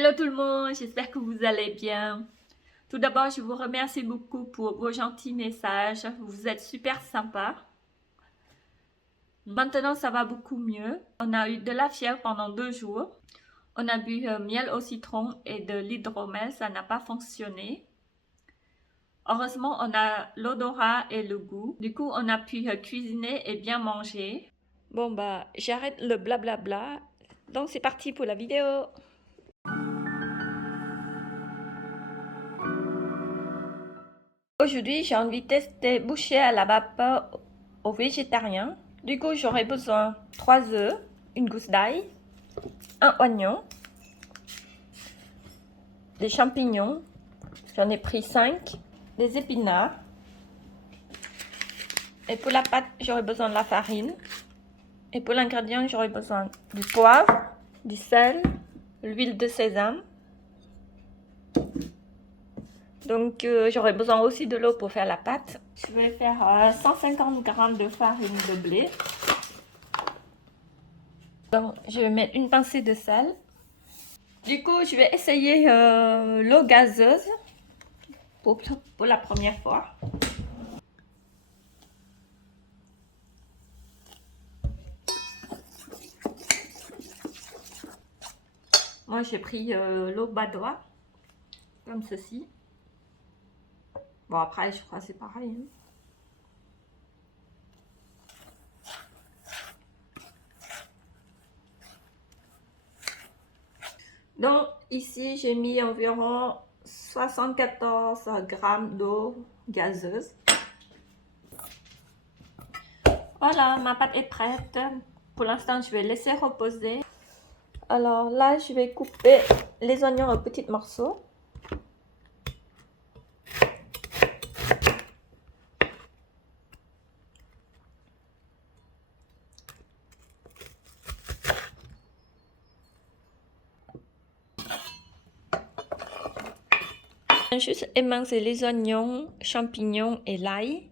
Hello tout le monde, j'espère que vous allez bien. Tout d'abord, je vous remercie beaucoup pour vos gentils messages. Vous êtes super sympa. Maintenant, ça va beaucoup mieux. On a eu de la fièvre pendant 2 jours. On a bu miel au citron et de l'hydromel, ça n'a pas fonctionné. Heureusement, on a l'odorat et le goût. Du coup, on a pu cuisiner et bien manger. Bon bah, j'arrête le blablabla. Donc c'est parti pour la vidéo. Aujourd'hui, j'ai envie de tester boucher à la vapeur au végétarien. Du coup, j'aurai besoin 3 œufs, une gousse d'ail, un oignon, des champignons, j'en ai pris 5, des épinards. Et pour la pâte, j'aurai besoin de la farine. Et pour l'ingrédient, j'aurai besoin du poivre, du sel, l'huile de sésame. Donc, j'aurai besoin aussi de l'eau pour faire la pâte. Je vais faire 150 g de farine de blé. Donc, je vais mettre une pincée de sel. Du coup, je vais essayer l'eau gazeuse pour la première fois. Moi, j'ai pris l'eau badois, comme ceci. Bon, après, je crois que c'est pareil. Hein. Donc, ici, j'ai mis environ 74 g d'eau gazeuse. Voilà, ma pâte est prête. Pour l'instant, je vais laisser reposer. Alors là, je vais couper les oignons en petits morceaux. Juste émincer les oignons, champignons et l'ail,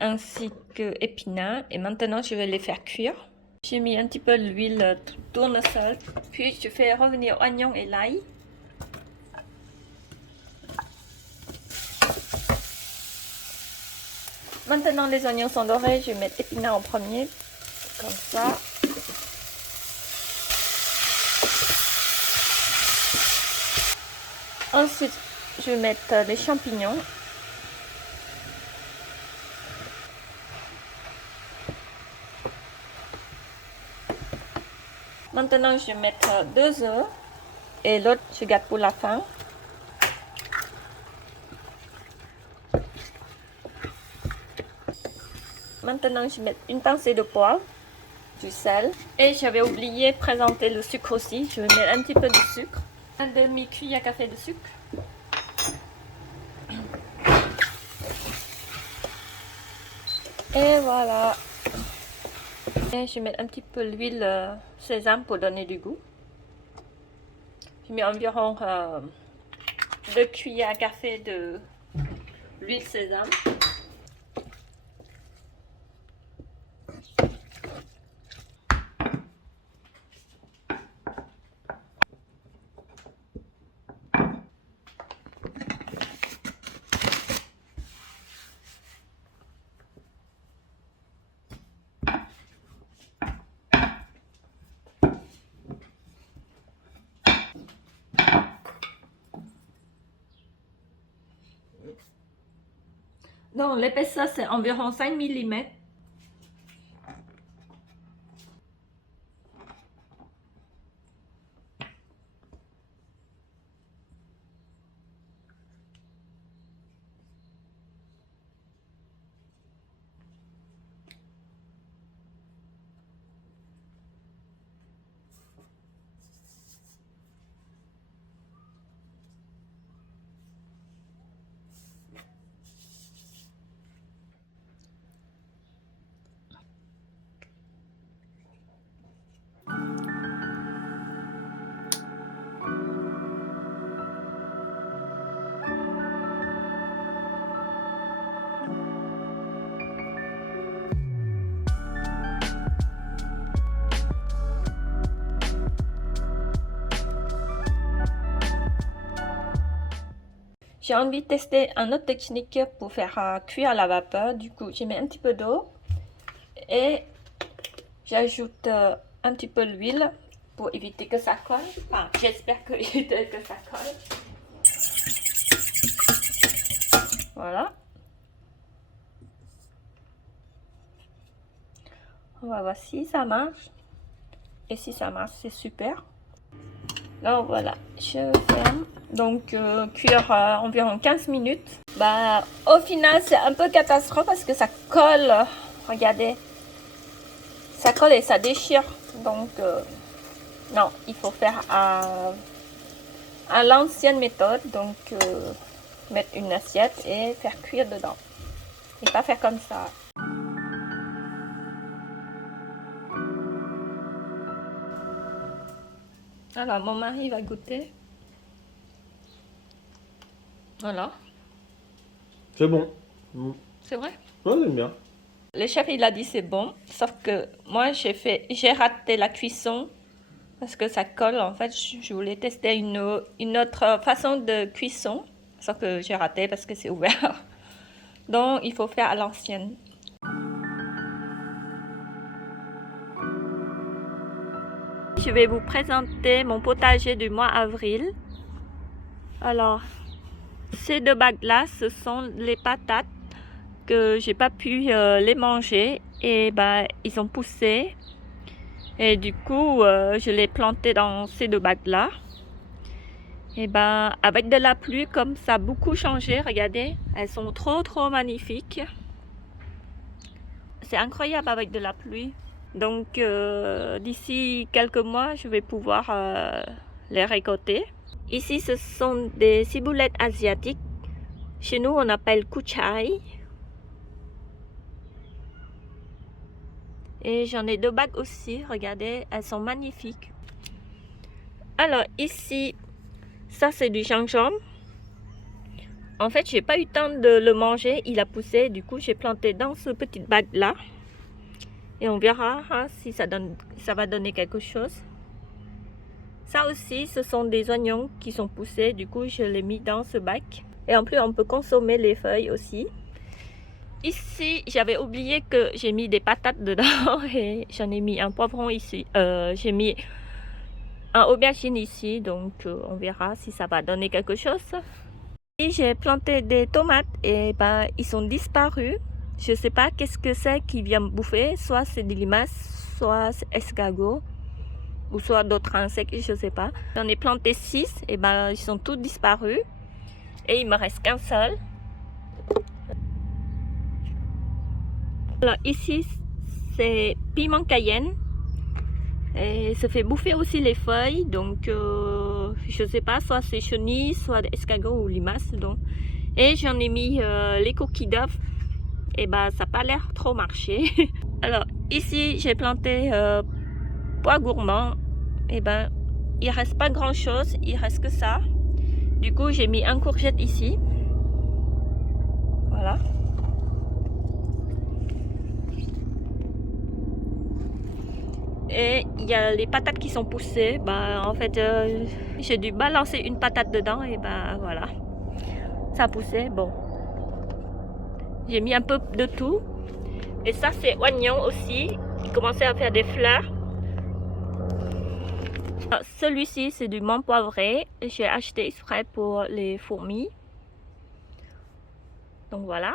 ainsi que épinards. Et maintenant, je vais les faire cuire. J'ai mis un petit peu d'huile tournesol, puis je fais revenir oignons et l'ail. Maintenant, les oignons sont dorés, je vais mettre épinards en premier, comme ça. Ensuite, je vais mettre les champignons. Maintenant, je vais mettre 2 œufs et l'autre, je garde pour la fin. Maintenant, je vais mettre une pincée de poivre, du sel. Et j'avais oublié de présenter le sucre aussi. Je vais mettre un petit peu de sucre. Un demi-cuillère à café de sucre. Et voilà. Et je vais mettre un petit peu l'huile sésame pour donner du goût. J'ai mis environ 2 cuillères à café de l'huile sésame. Donc l'épaisseur c'est environ 5 mm. J'ai envie de tester une autre technique pour faire cuire à la vapeur. Du coup, j'ai mis un petit peu d'eau et j'ajoute un petit peu d'huile pour éviter que ça colle. Enfin, j'espère que ça colle. Voilà. On va voir si ça marche. Et si ça marche, c'est super. Donc voilà, je ferme. Donc cuire environ 15 minutes. Bah, au final, c'est un peu catastrophe parce que ça colle. Regardez. Ça colle et ça déchire. Donc, non, il faut faire à l'ancienne méthode. Donc, mettre une assiette et faire cuire dedans. Et pas faire comme ça. Alors, mon mari va goûter. Voilà. C'est bon. C'est vrai? Ouais, j'aime bien. Le chef, il a dit c'est bon. Sauf que moi, j'ai raté la cuisson. Parce que ça colle. En fait, je voulais tester une autre façon de cuisson. Sauf que j'ai raté parce que c'est ouvert. Donc, il faut faire à l'ancienne. Je vais vous présenter mon potager du mois avril. Alors, ces deux bagues-là, ce sont les patates que j'ai pas pu les manger. Et ben, ils ont poussé. Et du coup, je les planté dans ces deux bagues-là. Et ben, avec de la pluie, comme ça a beaucoup changé, regardez, elles sont trop magnifiques. C'est incroyable avec de la pluie. Donc, d'ici quelques mois, je vais pouvoir les récolter. Ici, ce sont des ciboulettes asiatiques. Chez nous, on appelle kuchai. Et j'en ai deux bagues aussi, regardez, elles sont magnifiques. Alors, ici, ça c'est du gingembre. En fait, j'ai pas eu le temps de le manger, il a poussé, du coup j'ai planté dans ce petite bague là. Et on verra si ça va donner quelque chose. Ça aussi, ce sont des oignons qui sont poussés, du coup je l'ai mis dans ce bac. Et en plus, on peut consommer les feuilles aussi. Ici, j'avais oublié que j'ai mis des patates dedans et j'en ai mis un poivron ici. J'ai mis un aubergine ici, donc on verra si ça va donner quelque chose. Et j'ai planté des tomates et ben, ils sont disparus. Je sais pas qu'est-ce que c'est qui vient me bouffer. Soit c'est des limaces, soit c'est escargot, ou soit d'autres insectes, je sais pas. J'en ai planté 6 et ben, ils sont tous disparus. Et il me reste qu'un seul. Alors ici, c'est piment cayenne. Et ça fait bouffer aussi les feuilles, donc je sais pas, soit c'est chenille, soit escargot ou limace. Donc. Et j'en ai mis les coquilles d'œufs, et ben ça n'a pas l'air trop marché. Alors ici j'ai planté pois gourmand, et ben il reste pas grand chose, il reste que ça. Du coup j'ai mis un courgette ici, voilà. Et il y a les patates qui sont poussées. Bah, en fait, j'ai dû balancer une patate dedans et ben voilà. Ça a poussé. Bon. J'ai mis un peu de tout. Et ça, c'est oignon aussi. Il commençait à faire des fleurs. Celui-ci, c'est du menthe poivré. J'ai acheté exprès pour les fourmis. Donc voilà.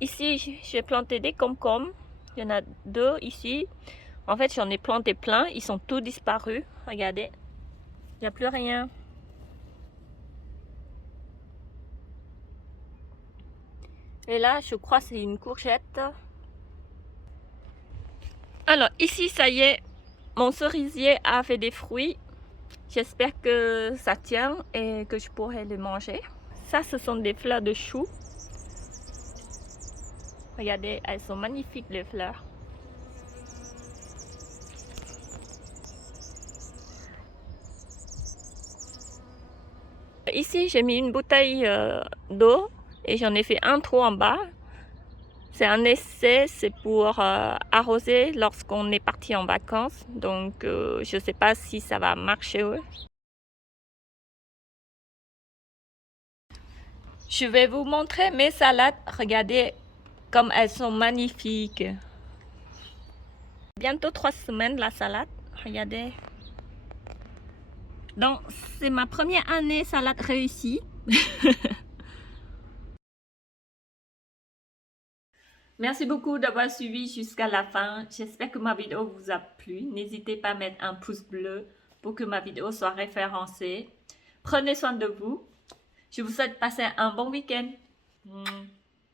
Ici, j'ai planté des concombres. Il y en a 2 ici. En fait, j'en ai planté plein. Ils sont tous disparus. Regardez. Il n'y a plus rien. Et là, je crois que c'est une courgette. Alors, ici, ça y est. Mon cerisier a fait des fruits. J'espère que ça tient et que je pourrai les manger. Ça, ce sont des fleurs de chou. Regardez, elles sont magnifiques, les fleurs. Ici, j'ai mis une bouteille d'eau et j'en ai fait un trou en bas. C'est un essai, c'est pour arroser lorsqu'on est parti en vacances. Donc, je ne sais pas si ça va marcher. Ouais. Je vais vous montrer mes salades. Regardez comme elles sont magnifiques. Bientôt 3 semaines la salade. Regardez. Donc, c'est ma première année salade réussie. Merci beaucoup d'avoir suivi jusqu'à la fin. J'espère que ma vidéo vous a plu. N'hésitez pas à mettre un pouce bleu pour que ma vidéo soit référencée. Prenez soin de vous. Je vous souhaite de passer un bon week-end.